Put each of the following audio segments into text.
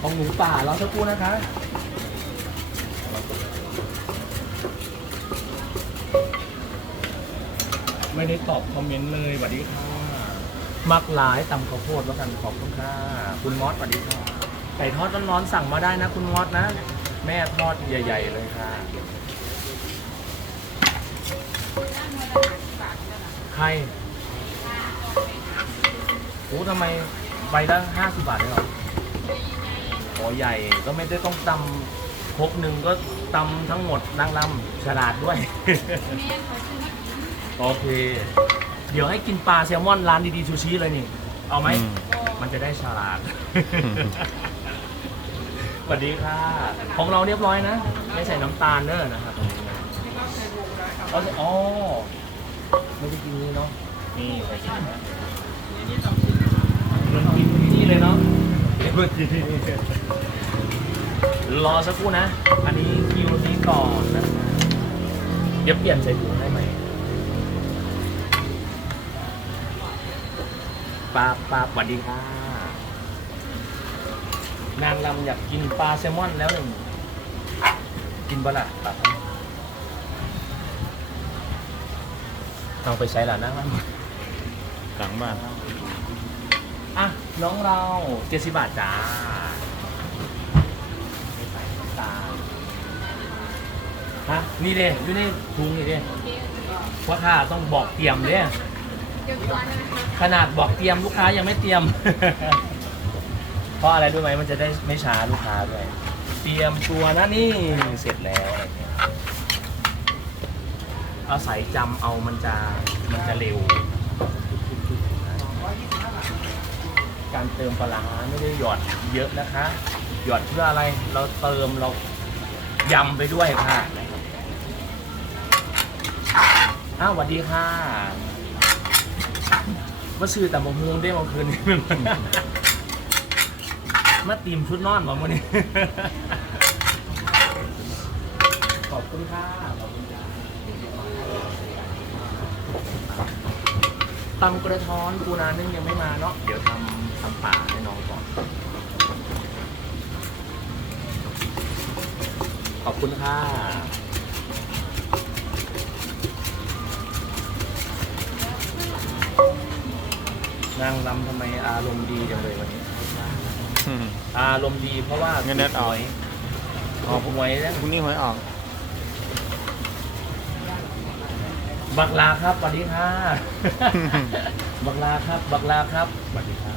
ของหมูป่ารอสักครู่นะคะไม่ได้ตอบคอมเมนต์เลยสวัสดีค่ะ มักหลายตำข้าวโพดแล้วกันขอบคุณค่ะ คุณมอสสวัสดีค่ะ ไก่ทอดร้อนๆสั่งมาได้นะ คุณมอสนะ แม่ทอดใหญ่ ๆ เลยค่ะ ใครโอ้ทำไมใบละห้าสิบบาทเลยเหรอ ใหญ่ก็ไม่ได้ต้องตำครกหนึ่งก็ตำทั้งหมดนางลำฉลาดด้วย โอเค เดี๋ยวให้กินปลาแซลมอนร้านดีๆซูชิเลยนี่ เอาไหม อืม มันจะได้ฉลาด สวัสดีค่ะ ของเราเรียบร้อยนะ ไม่ใส่น้ำตาลเนอะนะครับอ๋ออ๋อไม่ได้กินนี่เนาะ นี่ใส่กินนะมันกินที่นี่เลยเนาะเมื่อกี้รอสักครู่นะ อันนี้คิวนี้ก่อนนะ เดี๋ยวเปลี่ยนใส่ถุงได้ไหมปลาปลาสวัสดีค่ะนางลำอยากกินปลาแซลมอนแล้วหนึ่งกินบะละปลาครับต้องไปใช้ละนะหลังบ้าน น้องเราเจ็ดสิบบาทจ้าไม่ใส่น้ำตาลฮะนี่เด้อยู่ในถุงนี่เด้ว่าค่าต้องบอกเตรียมเด้ขนาดบอกเตรียมลูกค้ายังไม่เตรียม เพราะอะไรด้วยไหมมันจะได้ไม่ช้าลูกค้าด้วยเตรียมตัวนะนี่เสร็จแล้วเอาศัยจำเอามันจะมันจะเร็ว การเติมปลาไม่ได้หยอดเยอะนะคะ หยอดเพื่ออะไรเราเติมเรายำไปด้วยค่ะอ้าวสวัสดีค่ะมาซื้อแต่บะฮวงได้เมื่อคืนนี้มาตีมชุดนอนมาเมื่อนี้ขอบคุณค่ะขอบคุณจ้า ตำกระท้อนปูนานึ่งยังไม่มาเนาะเดี๋ยวทำทำป่าให้น้องก่อน ขอบคุณค่ะนางรำทำไมอารมณ์ดีจังเลยวันนี้อืมอารมณ์ดีเพราะว่าเงินเดือนออก ออกหวยแล้ว พรุ่งนี้หวยออก บักลาครับสวัสดีค่ะ บักลาครับ บักลาครับสวัสดีค่ะ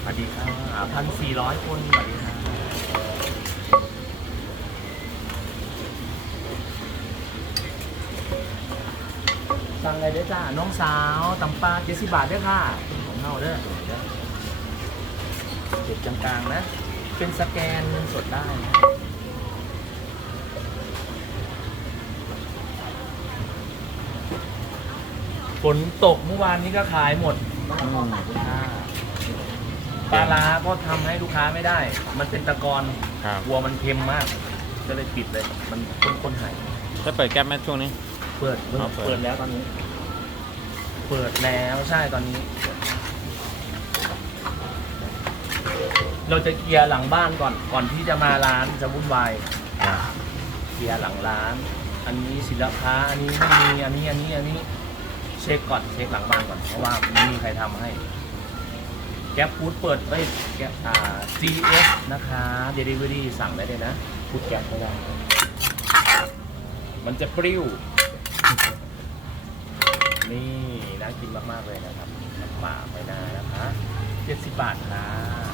สวัสดีค่ะพันสี่ร้อยคนสวัสดีค่ะสั่งอะไรเด้อจ้า น้องสาวตำปลาเจ็ดสิบบาทเด้อค่ะ ของเฮาเด้อเด้อเก็บกลางๆนะ เป็นสแกนเงินสดได้นะ นตกเมื่อวานนี้ก็ขายหมดต้องขอขอบคุณค่ะปลาร้าก็ทำให้ลูกค้าไม่ได้ มันเป็นตะกอนครับ กลัวมันเค็มมาก ก็เลยปิดเลย มันคนๆหาย จะเปิดแก๊ปไหมช่วงนี้ เปิดเปิดอ๋อเปิด เปิดแล้วตอนนี้ เปิดแล้วใช่ตอนนี้ เราจะเคลียร์หลังบ้านก่อน ก่อนที่จะมาร้านจะวุ่นวายเคลียร์หลังร้าน อันนี้ศิลปะอันนี้ไม่มีอันนี้อันนี้อันนี้ เช็คก่อนเช็คหลังบ้านก่อนเพราะว่าไม่มีใครทำให้ แก๊ปฟูดเปิดไว้ยแก๊ปอ่า CS นะคะ Delivery สั่งได้เลยนะฟูดแก๊ปก็ได้ มันจะปริ้ว นี่น่ากินมาก ๆ เลยนะครับน้ำป่าไปนานะคะ 70 บาทค่ะ